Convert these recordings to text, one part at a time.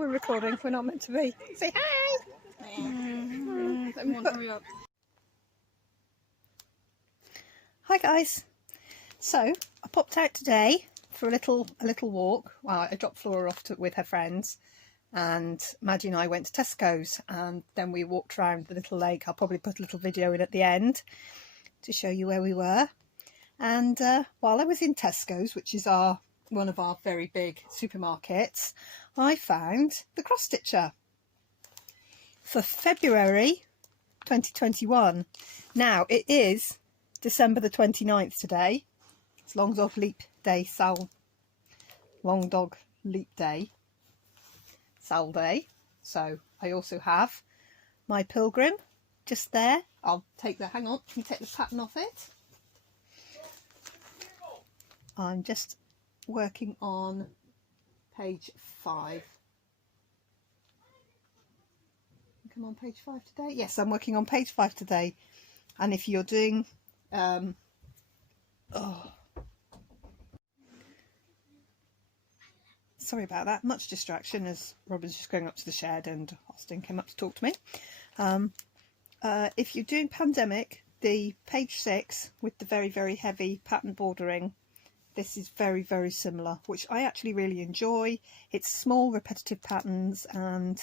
we're recording. We're not meant to be. Say hi! Come on, hurry up. Hi guys. So I popped out today for a little walk. Well, I dropped Flora off with her friends, and Maddie and I went to Tesco's, and then we walked around the little lake. I'll probably put a little video in at the end to show you where we were. And while I was in Tesco's, which is one of our very big supermarkets, I found the cross stitcher for February 2021. Now it is December the 29th today. It's Long Dog Leap Day, Long Dog Leap Day, Sal Day. So I also have my Pilgrim just there. I'll take the, hang on, can you take the pattern off it? I'm just working on page 5. I'm on page 5 today. Yes, I'm working on page 5 today. And if you're doing sorry about that, much distraction as Robin's just going up to the shed and Austin came up to talk to me. If you're doing Pandemic, the page 6 with the very heavy pattern bordering, this is very similar, which I actually really enjoy. It's small repetitive patterns, and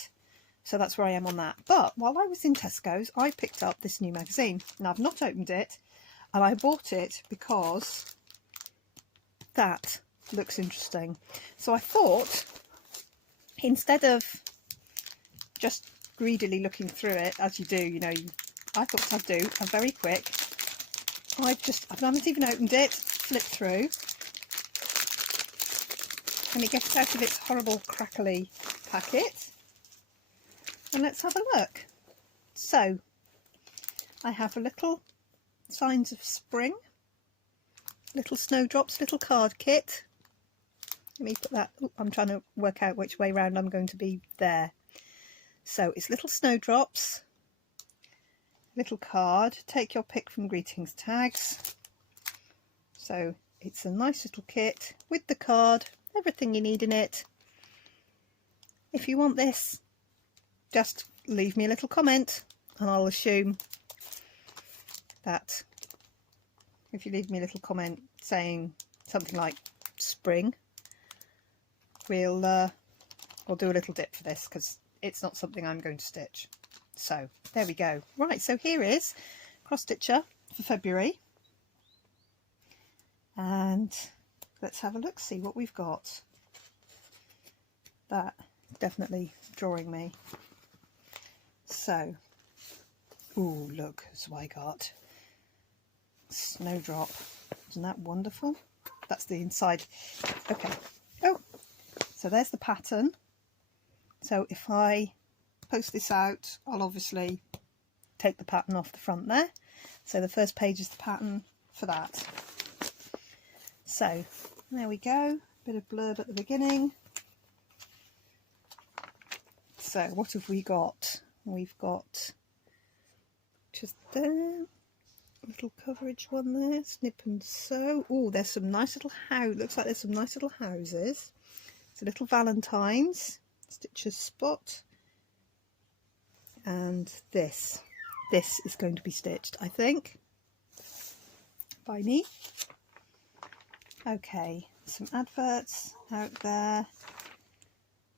so that's where I am on that. But while I was in Tesco's, I picked up this new magazine. Now I've not opened it, and I bought it because that looks interesting. So I thought, instead of just greedily looking through it as you do, you know, I thought I'd do a very quick, I haven't even opened it, flip through, and it gets out of its horrible crackly packet, and let's have a look. So I have a little signs of spring, little snowdrops, little card kit. Let me put that, I'm trying to work out which way round I'm going to be there. So it's little snowdrops, little card, take your pick from greetings tags. So it's a nice little kit with the card, everything you need in it. If you want this, just leave me a little comment, and I'll assume that if you leave me a little comment saying something like spring, we'll do a little dip for this, because it's not something I'm going to stitch. So there we go. Right, so here is cross stitcher for February, and let's have a look, see what we've got. That is definitely drawing me. So, ooh, look, that's what I got. Snowdrop. Isn't that wonderful? That's the inside. Okay. Oh, so there's the pattern. So if I post this out, I'll obviously take the pattern off the front there. So the first page is the pattern for that. So there we go. Bit of blurb at the beginning. So what have we got? We've got just there, little coverage one there, snip and sew. Oh, there's some nice little house. Looks like there's some nice little houses. It's a little Valentines, stitches spot, and this is going to be stitched, I think, by me. Okay, some adverts out there,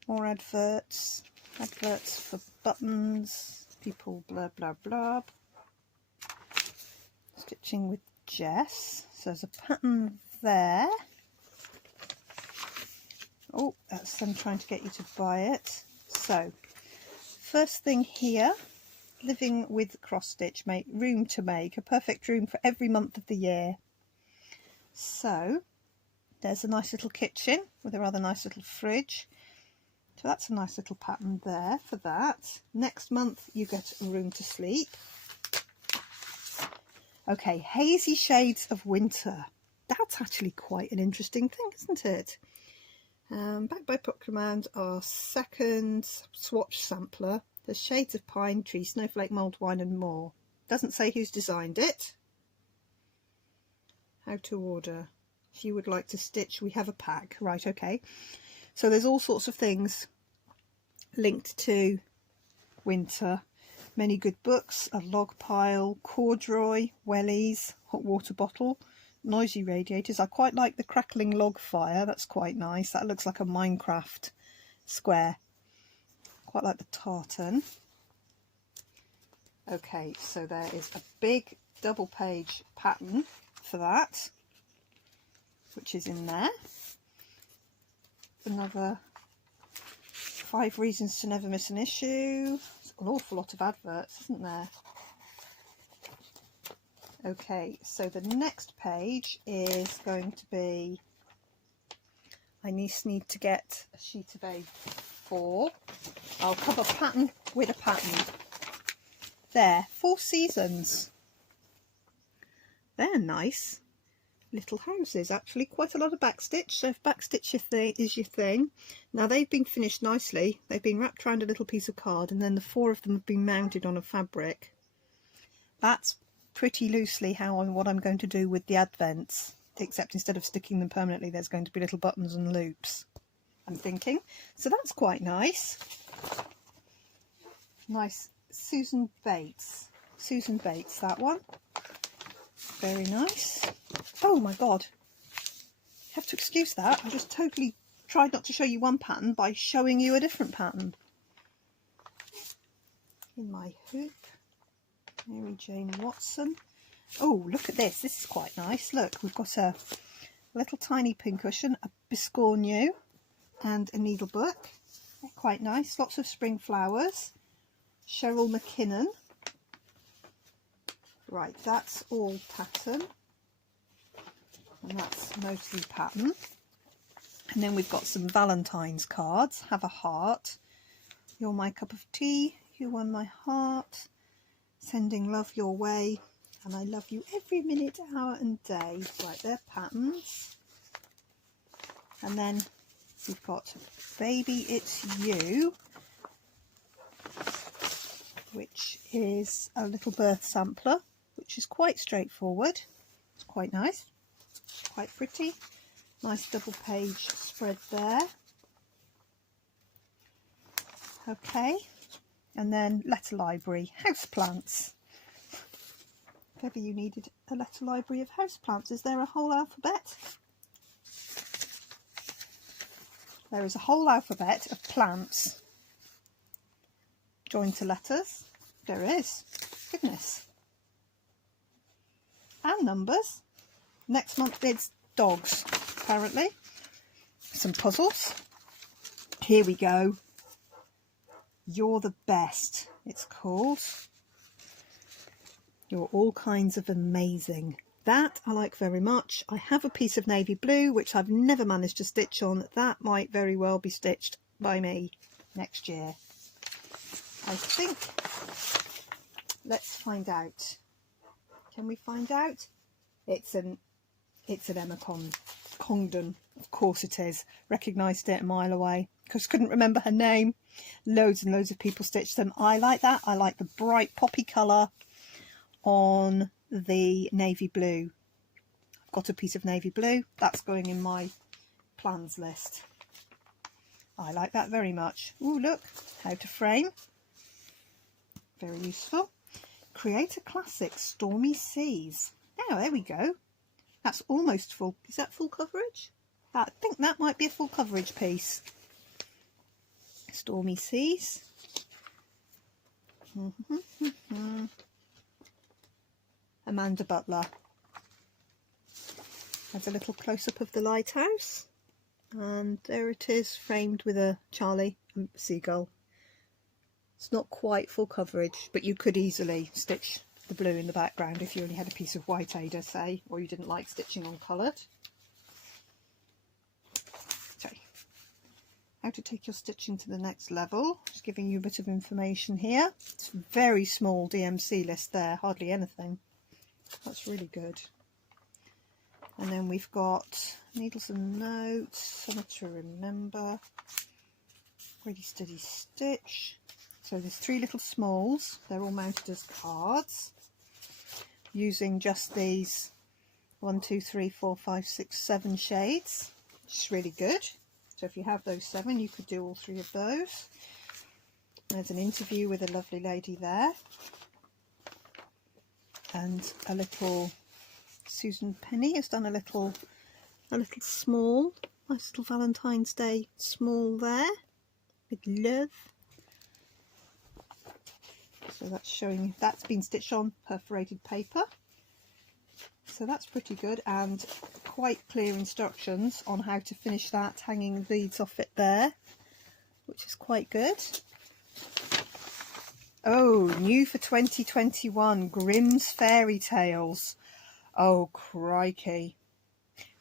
more adverts for buttons, people blah blah blah. Stitching with Jess. So there's a pattern there. Oh, that's them trying to get you to buy it. So first thing here, living with cross stitch, make room to make a perfect room for every month of the year. So there's a nice little kitchen with a rather nice little fridge. So that's a nice little pattern there for that. Next month you get a room to sleep. Okay, hazy shades of winter. That's actually quite an interesting thing, isn't it? Backed by Put Command, our second swatch sampler. There's shades of pine, tree, snowflake, mulled wine and more. Doesn't say who's designed it. How to order. If you would like to stitch, we have a pack. Right, okay. So there's all sorts of things linked to winter. Many good books, a log pile, corduroy, wellies, hot water bottle, noisy radiators. I quite like the crackling log fire, that's quite nice. That looks like a Minecraft square. Quite like the tartan. Okay, so there is a big double page pattern for that, which is in there. Another 5 reasons to never miss an issue. There's an awful lot of adverts, isn't there? Okay, so the next page is going to be, I need to get a sheet of A4. I'll cover pattern with a pattern. There, 4 seasons. They're nice little houses, actually. Quite a lot of backstitch, so if backstitch is your thing. Now they've been finished nicely. They've been wrapped around a little piece of card, and then the 4 of them have been mounted on a fabric. That's pretty loosely what I'm going to do with the advents, except instead of sticking them permanently, there's going to be little buttons and loops, I'm thinking. So that's quite nice. Nice Susan Bates, that one. Very nice. Oh my god, you have to excuse that. I just totally tried not to show you one pattern by showing you a different pattern. In my hoop, Mary Jane Watson. Oh, look at this. This is quite nice. Look, we've got a little tiny pincushion, a biscornu and a needle book. They're quite nice. Lots of spring flowers. Cheryl McKinnon. Right, that's all pattern. And that's mostly pattern. And then we've got some Valentines cards. Have a heart. You're my cup of tea. You won my heart. Sending love your way. And I love you every minute, hour and day. Right, they're patterns. And then we've got Baby It's You, which is a little birth sampler, which is quite straightforward. It's quite nice, quite pretty. Nice double page spread there. Okay, and then letter library, houseplants. If ever you needed a letter library of houseplants, is there a whole alphabet? There is a whole alphabet of plants joined to letters. There is. Goodness. And numbers. Next month it's dogs, apparently. Some puzzles. Here we go. You're the best, it's called. You're all kinds of amazing. That I like very much. I have a piece of navy blue which I've never managed to stitch on. That might very well be stitched by me next year, I think. Let's find out. Can we find out? It's an Emma Congdon. Of course it is. Recognised it a mile away because couldn't remember her name. Loads and loads of people stitched them. I like that. I like the bright poppy colour on the navy blue. I've got a piece of navy blue. That's going in my plans list. I like that very much. Ooh, look, how to frame. Very useful. Create a classic, Stormy Seas. Oh, there we go. That's almost full. Is that full coverage? I think that might be a full coverage piece. Stormy Seas. Amanda Butler. Has a little close-up of the lighthouse. And there it is, framed with a Charlie and seagull. It's not quite full coverage, but you could easily stitch the blue in the background if you only had a piece of white Ada, say, or you didn't like stitching on coloured. So, how to take your stitching to the next level. Just giving you a bit of information here. It's a very small DMC list there, hardly anything. That's really good. And then we've got needles and notes, something to remember, ready steady stitch. So there's 3 little smalls, they're all mounted as cards, using just these 1, 2, 3, 4, 5, 6, 7 shades, which is really good. So if you have those 7, you could do all 3 of those. There's an interview with a lovely lady there, and a little Susan Penny has done a little small, nice little Valentine's Day small there with love. So that's showing that's been stitched on perforated paper. So that's pretty good, and quite clear instructions on how to finish that, hanging beads off it there, which is quite good. Oh, new for 2021, Grimm's Fairy Tales. Oh, crikey.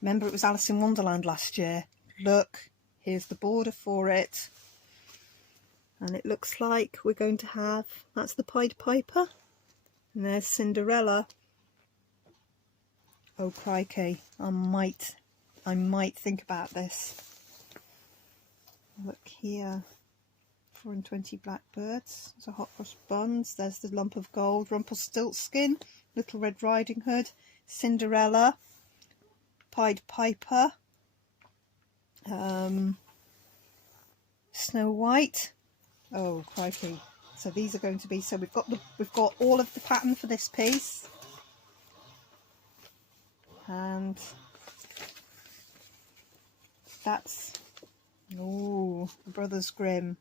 Remember it was Alice in Wonderland last year? Look, here's the border for it. And it looks like we're going to have, that's the Pied Piper. And there's Cinderella. Oh, crikey. I might think about this. Look here. 4 and 20 blackbirds. There's a hot cross buns. There's the lump of gold. Rumpelstiltskin. Little Red Riding Hood. Cinderella. Pied Piper. Snow White. Oh, crikey. So these are going to be, so we've got all of the pattern for this piece. And that's, oh, Brothers Grimm.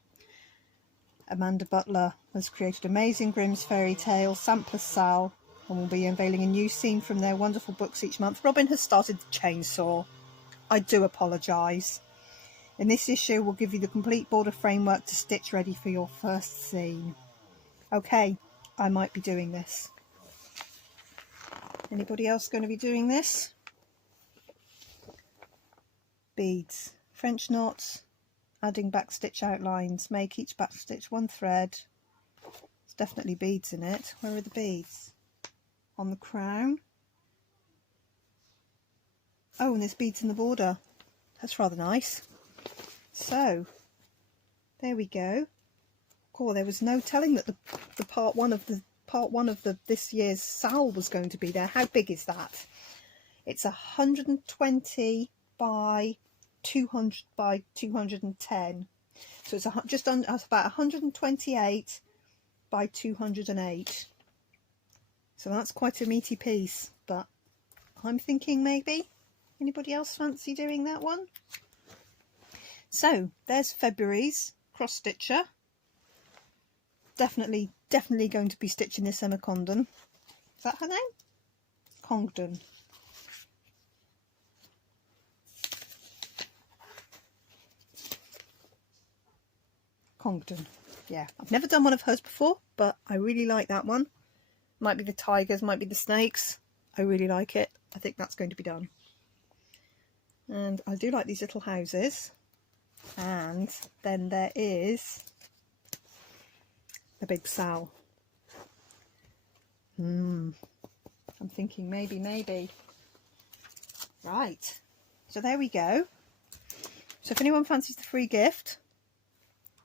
Amanda Butler has created Amazing Grimm's Fairy Tale, Sampler Sal, and will be unveiling a new scene from their wonderful books each month. Robin has started the chainsaw. I do apologise. In this issue, we'll give you the complete border framework to stitch ready for your first scene. Okay, I might be doing this. Anybody else going to be doing this? Beads, French knots, adding back stitch outlines, make each back stitch one thread. There's definitely beads in it. Where are the beads? On the crown. Oh, and there's beads in the border. That's rather nice. So, there we go. Cool, there was no telling that the part one of this year's Sal was going to be there. How big is that? It's 120 by 200 by 210. So it's just under, about 128 by 208. So that's quite a meaty piece, but I'm thinking maybe anybody else fancy doing that one? So there's February's cross stitcher. Definitely going to be stitching this Emma Condon. Is that her name? Congdon. Congdon. Yeah, I've never done one of hers before, but I really like that one. Might be the tigers, might be the snakes. I really like it. I think that's going to be done. And I do like these little houses. And then there is the big Sal. I'm thinking maybe. Right. So there we go. So if anyone fancies the free gift,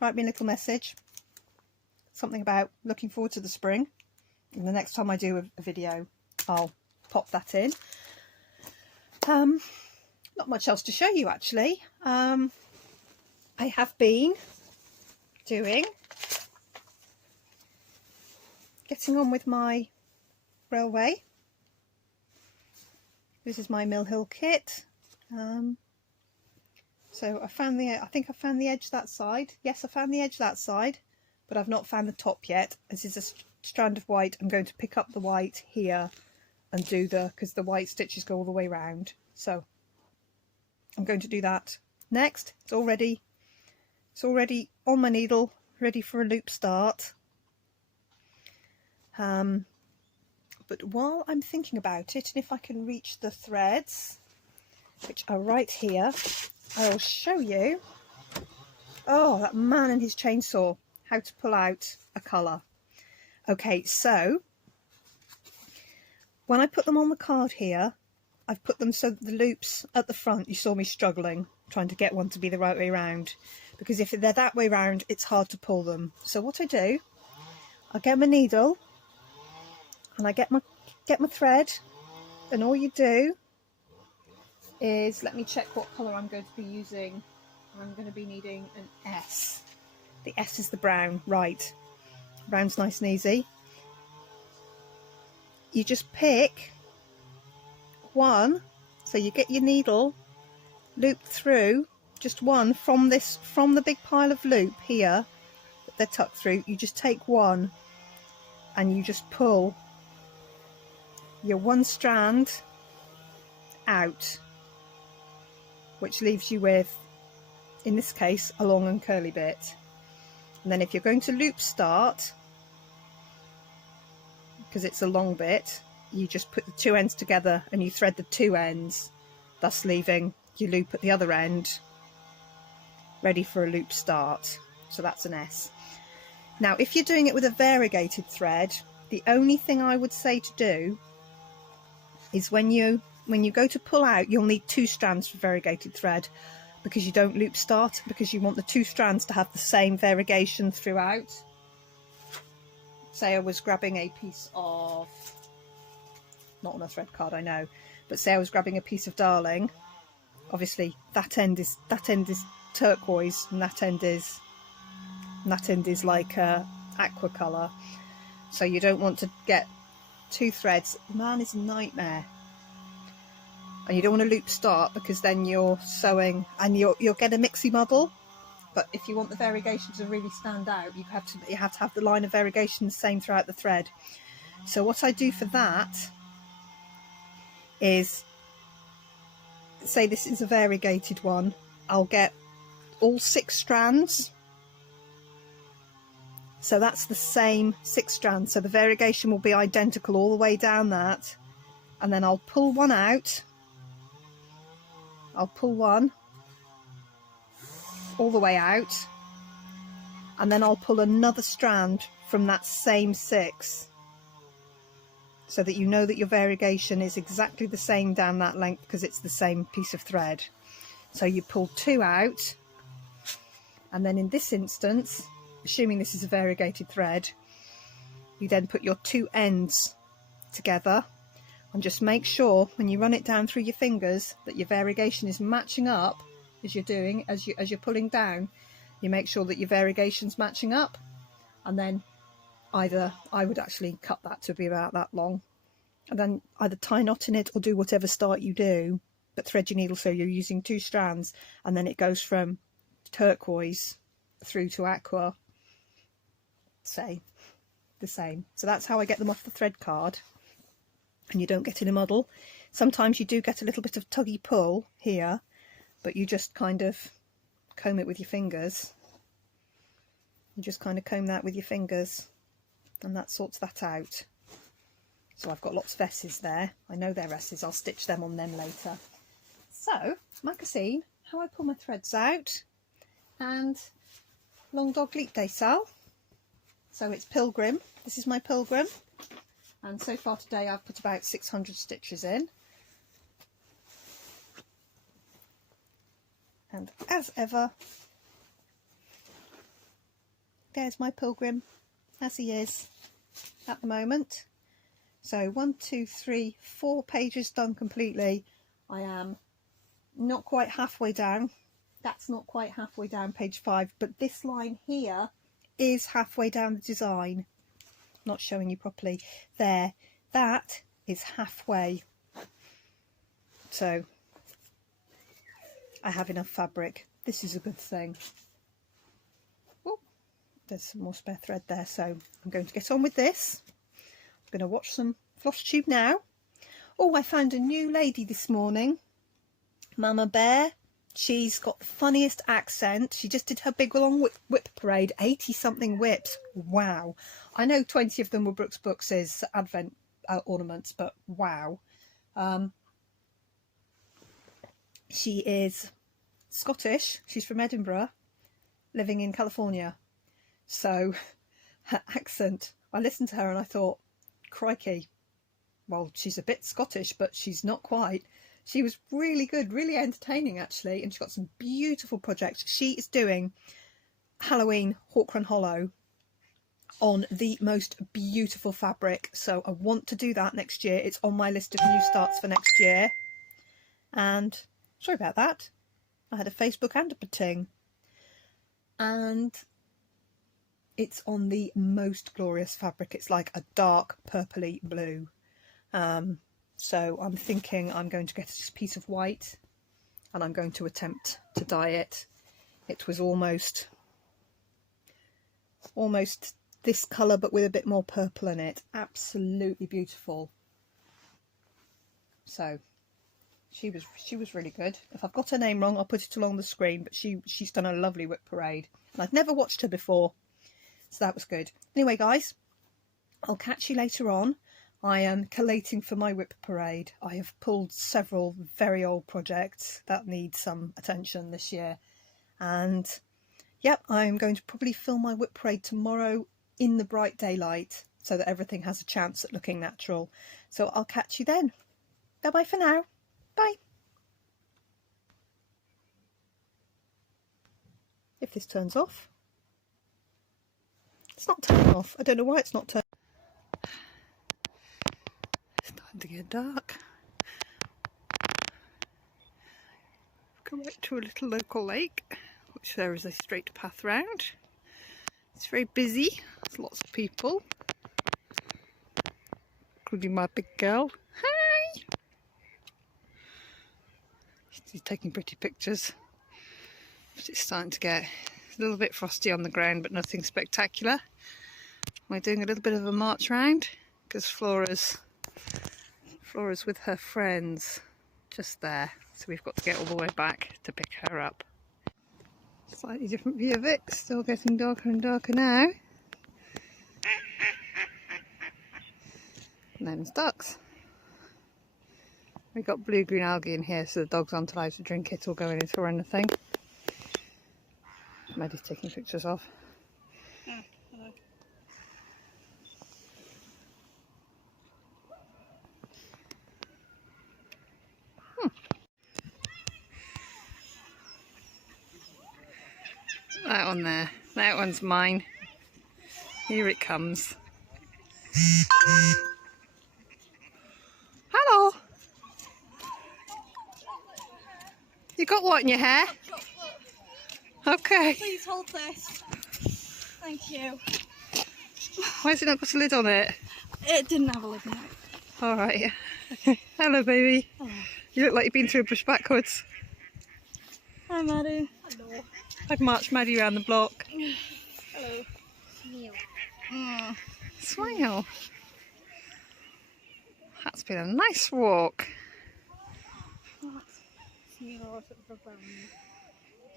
write me a little message. Something about looking forward to the spring. And the next time I do a video, I'll pop that in. Not much else to show you actually. I have been getting on with my railway. This is my Mill Hill kit. So I think I found the edge that side. Yes, I found the edge that side, but I've not found the top yet. This is a strand of white. I'm going to pick up the white here and do because the white stitches go all the way round. So I'm going to do that next. It's already on my needle, ready for a loop start. But while I'm thinking about it, and if I can reach the threads, which are right here, I'll show you, oh, that man and his chainsaw, how to pull out a colour. Okay, so when I put them on the card here, I've put them so that the loops at the front, you saw me struggling, trying to get one to be the right way round, because if they're that way round, it's hard to pull them. So what I do, I get my needle, and I get my thread, and all you do is, let me check what colour I'm going to be using. I'm going to be needing an S. The S is the brown, right. Brown's nice and easy. You just pick one, so you get your needle loop through, just one from the big pile of loop here that they're tucked through. You just take one and you just pull your one strand out, which leaves you with, in this case, a long and curly bit. And then if you're going to loop start, because it's a long bit, you just put the two ends together and you thread the two ends, thus leaving your loop at the other end ready for a loop start. So that's an S. Now if you're doing it with a variegated thread, the only thing I would say to do is when you go to pull out, you'll need two strands for variegated thread, because you don't loop start, because you want the two strands to have the same variegation throughout. Say I was grabbing a piece of, not on a thread card I know, but say I was grabbing a piece of Darling, obviously that end is turquoise and that end is like aqua colour, so you don't want to get two threads. Man is a nightmare. And you don't want to loop start, because then you're sewing and you'll get a mixy muddle. But if you want the variegation to really stand out, you have to have the line of variegation the same throughout the thread. So what I do for that is, say this is a variegated one, I'll get all 6 strands. So that's the same 6 strands. So the variegation will be identical all the way down that. And then I'll pull one out. I'll pull one all the way out, and then I'll pull another strand from that same 6, so that you know that your variegation is exactly the same down that length, because it's the same piece of thread. So you pull 2 out, and then in this instance, assuming this is a variegated thread, you then put your 2 ends together. And just make sure when you run it down through your fingers that your variegation is matching up as you're pulling down. You make sure that your variegation's matching up, and then I would actually cut that to be about that long, and then either tie a knot in it or do whatever start you do, but thread your needle so you're using 2 strands, and then it goes from turquoise through to aqua, say the same. So that's how I get them off the thread card. And you don't get in a muddle. Sometimes you do get a little bit of tuggy pull here, but you just kind of comb it with your fingers. You just kind of comb that with your fingers, and that sorts that out. So I've got lots of S's there. I know they're S's, I'll stitch them on them later. So, magazine, how I pull my threads out, and long dog leap day sal. So it's Pilgrim, this is my Pilgrim. And so far today I've put about 600 stitches in. And as ever, there's my Pilgrim as he is at the moment. So 1, 2, 3, 4 pages done completely. I am not quite halfway down. That's not quite halfway down page 5, but this line here is halfway down the design. Not showing you properly there, that is halfway. So I have enough fabric. This is a good thing. Oh, there's some more spare thread there, so I'm going to get on with this. I'm going to watch some Floss Tube now. Oh, I found a new lady this morning, Mama Bear. She's got the funniest accent. She just did her big long whip parade, 80 something whips. Wow. I know 20 of them were Brooks Books' advent ornaments, but wow. She is Scottish. She's from Edinburgh, living in California. So her accent, I listened to her and I thought, crikey. Well, she's a bit Scottish, but she's not quite. She was really good, really entertaining actually, and she's got some beautiful projects. She is doing Halloween Hawk Run Hollow on the most beautiful fabric, so I want to do that next year. It's on my list of new starts for next year. And sorry about that, I had a Facebook and a pating. And It's on the most glorious fabric. It's like a dark purpley blue. So I'm thinking I'm going to get a piece of white and I'm going to attempt to dye it. It was almost this colour but with a bit more purple in it. Absolutely beautiful. So she was really good. If I've got her name wrong, I'll put it along the screen, but she's done a lovely whip parade. And I'd never watched her before, so that was good. Anyway guys, I'll catch you later on. I am collating for my whip parade. I have pulled several very old projects that need some attention this year. And yep, I'm going to probably film my whip parade tomorrow in the bright daylight so that everything has a chance at looking natural. So I'll catch you then. Bye bye for now. Bye. If this turns off. It's not turning off. I don't know why it's not turning. It's starting to get dark. I've come out to a little local lake, which there is a straight path round. It's very busy. There's lots of people, including my big girl. Hi! She's taking pretty pictures. But it's starting to get a little bit frosty on the ground, but nothing spectacular. We're doing a little bit of a march round because Flora's with her friends just there, so we've got to get all the way back to pick her up. Slightly different view of it, still getting darker and darker now. And them's ducks. We've got blue-green algae in here, so the dogs aren't allowed to drink it or go in it or anything. Maddie's taking pictures of. That one there, that one's mine. Here it comes. Hello! You got what in your hair? Okay. Please hold this. Thank you. Why has it not got a lid on it? It didn't have a lid on it. Alright. Hello baby. Hello. You look like you've been through a bush backwards. Hi Maddie. Hello. I've marched Maddie around the block. Hello. Smile. That's been a nice walk.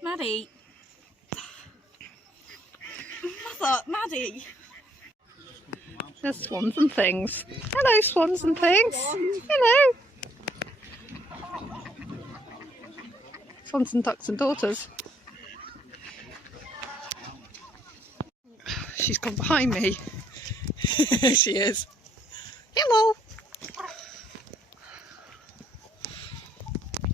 Maddie. Mother, Maddie. There's swans and things. Hello swans and things. Hello. Swans and ducks and daughters. She's gone behind me. She is. Hello.